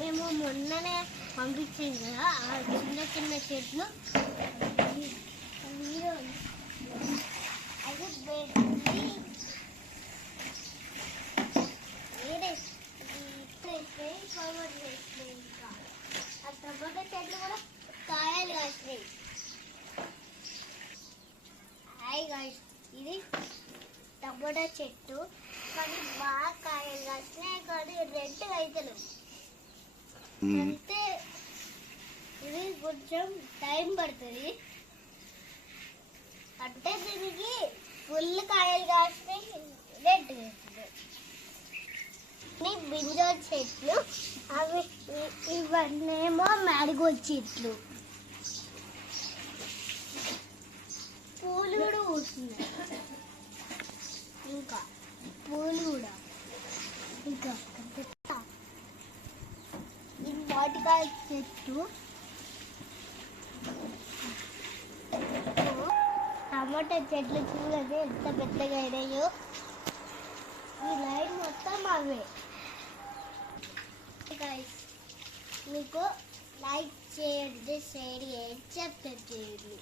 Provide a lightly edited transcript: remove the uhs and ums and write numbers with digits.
మేము మొన్ననే పంపించాం కదా ఆ చిన్న చిన్న చెట్లు ఆ టమాటా చెట్లు కూడా కాయలు కాసినాయి. హాయ్ గాయ్స్, ఇది టమాటా చెట్టు కానీ బాగా కాయలు కాసినాయి కానీ రెడ్ అవుతలేవు. అంటే ఇది కొంచెం టైం పడుతుంది. అంటే దీనికి ఫుల్ కాయలు కాసినాయి రెడ్ అవుతుంది. బ్రింజాల్ చెట్లు అవి ఇవన్నేమో మ్యారిగోల్డ్ చెట్లు. పూలు కూడా పూస్తున్నాయి. ఇంకా పూలు కూడా ఇంకా ఇది మామిడికాయ చెట్టు. టమాటా చెట్లు చూడండి ఎంత పెద్దగా అయినాయో. ఈ లైన్ మొత్తం అవే. మీకు లైక్ చేయండి, షేర్ చేయండి, సబ్స్క్రైబ్ చేయండి.